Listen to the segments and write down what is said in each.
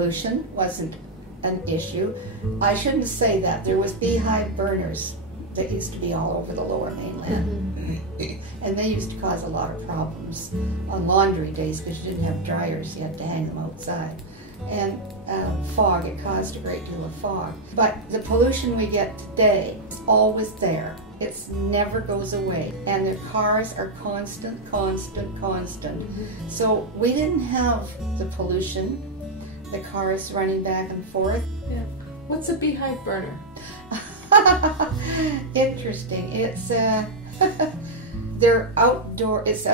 pollution wasn't an issue. I shouldn't say that. There was beehive burners that used to be all over the lower mainland. And they used to cause a lot of problems on laundry days because you didn't have dryers, you had to hang them outside. And fog, it caused a great deal of fog. But the pollution we get today is always there. It never goes away. And the cars are constant. So we didn't have the pollution, the cars running back and forth. Yeah. What's a beehive burner? Interesting. It's they're outdoor. It's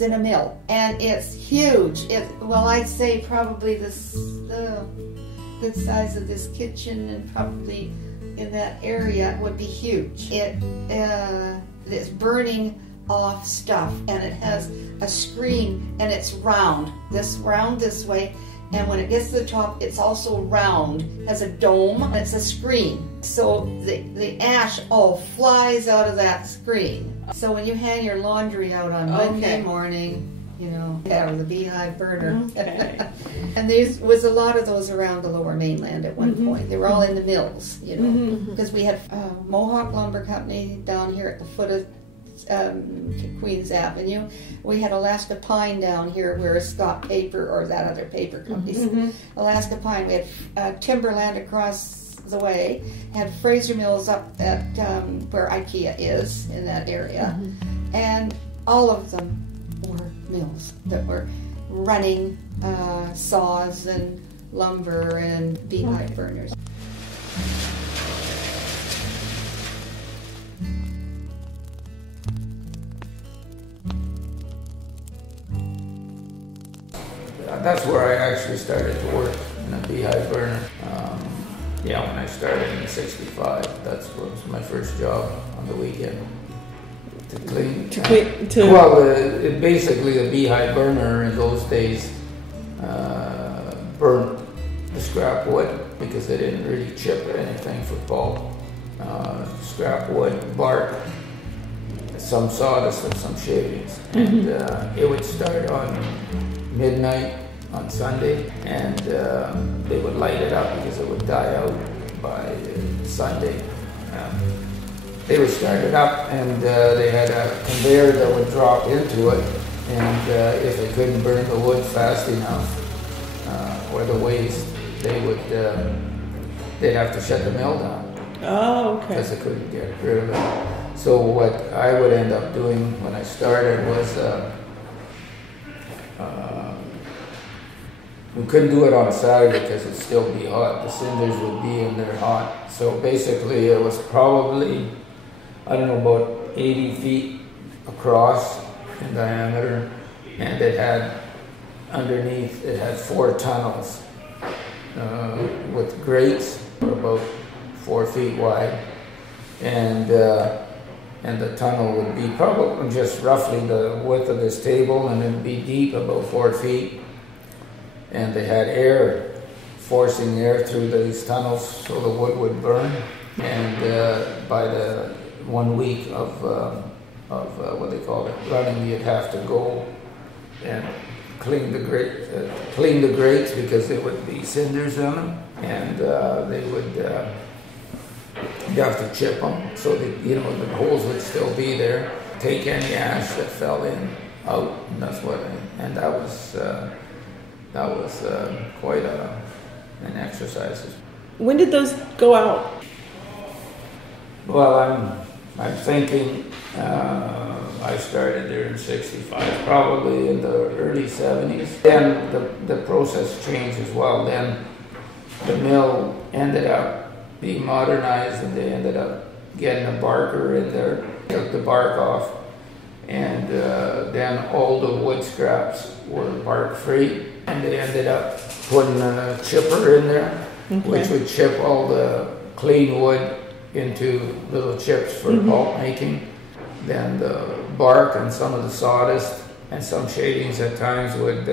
in a mill, and it's huge. I'd say probably the size of this kitchen, and probably in that area would be huge. It's burning off stuff, and it has a screen, and it's round this way. And when it gets to the top, it's also round, has a dome, and it's a screen. So the ash all flies out of that screen. So when you hang your laundry out on Monday morning, with the beehive burner. Okay. And there was a lot of those around the lower mainland at one point. They were all in the mills, because we had Mohawk Lumber Company down here at the foot of Queens Avenue. We had Alaska Pine down here where Scott Paper or that other paper company. Alaska Pine. We had Timberland across the way. Had Fraser Mills up at where IKEA is in that area. And all of them were mills that were running saws and lumber and beehive burners. That's where I actually started to work in a beehive burner. When I started in '65, that was my first job on the weekend. To clean. Basically the beehive burner in those days burned the scrap wood because they didn't really chip anything for pulp. Scrap wood, bark, some sawdust, and some shavings. And it would start on midnight on Sunday, and they would light it up because it would die out by Sunday. They would start it up, and they had a conveyor that would drop into it, and if they couldn't burn the wood fast enough, or the waste, they'd have to shut the mill down. Oh, okay. Because they couldn't get rid of it. So what I would end up doing when I started was we couldn't do it on Saturday because it'd still be hot. The cinders would be in there hot. So basically it was probably, about 80 feet across in diameter. And it had, underneath, it had 4 tunnels with grates about 4 feet wide. And the tunnel would be probably just roughly the width of this table, and it'd be deep about 4 feet. And they had air, forcing air through these tunnels so the wood would burn. And by the 1 week of what they call it, running, you'd have to go and clean the grates because there would be cinders on them, and you'd have to chip them so that the holes would still be there. Take any ash that fell out, and that was quite an exercise. When did those go out? Well, I'm thinking I started there in '65, probably in the early '70s. Then the process changed as well. Then the mill ended up being modernized, and they ended up getting a barker in there, took the bark off, and then all the wood scraps were bark free. And they ended up putting a chipper in there, which would chip all the clean wood into little chips for pulp making. Then the bark and some of the sawdust and some shavings at times would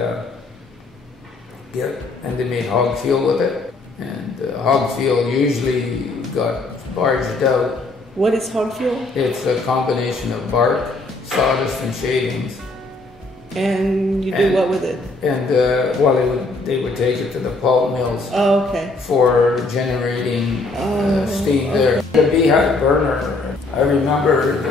and they made hog fuel with it. And hog fuel usually got barged out. What is hog fuel? It's a combination of bark, sawdust, and shavings. And you do what with it? And well, they would take it to the pulp mills. Oh, okay. For generating steam there. The Beehive burner, I remember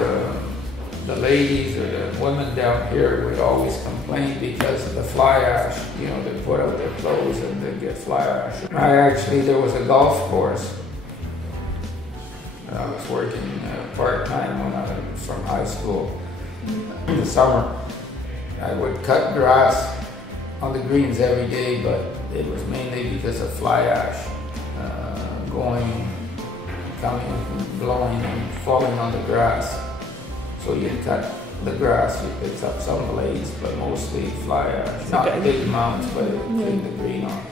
the ladies or the women down here would always complain because of the fly ash. You know, they put out their clothes and they'd get fly ash. There was a golf course. I was working part-time when I was from high school. In the summer, I would cut grass on the greens every day, but it was mainly because of fly ash coming, blowing, and falling on the grass. So you cut the grass, you pick up some blades, but mostly fly ash. Not big amounts, but it would clean the green off.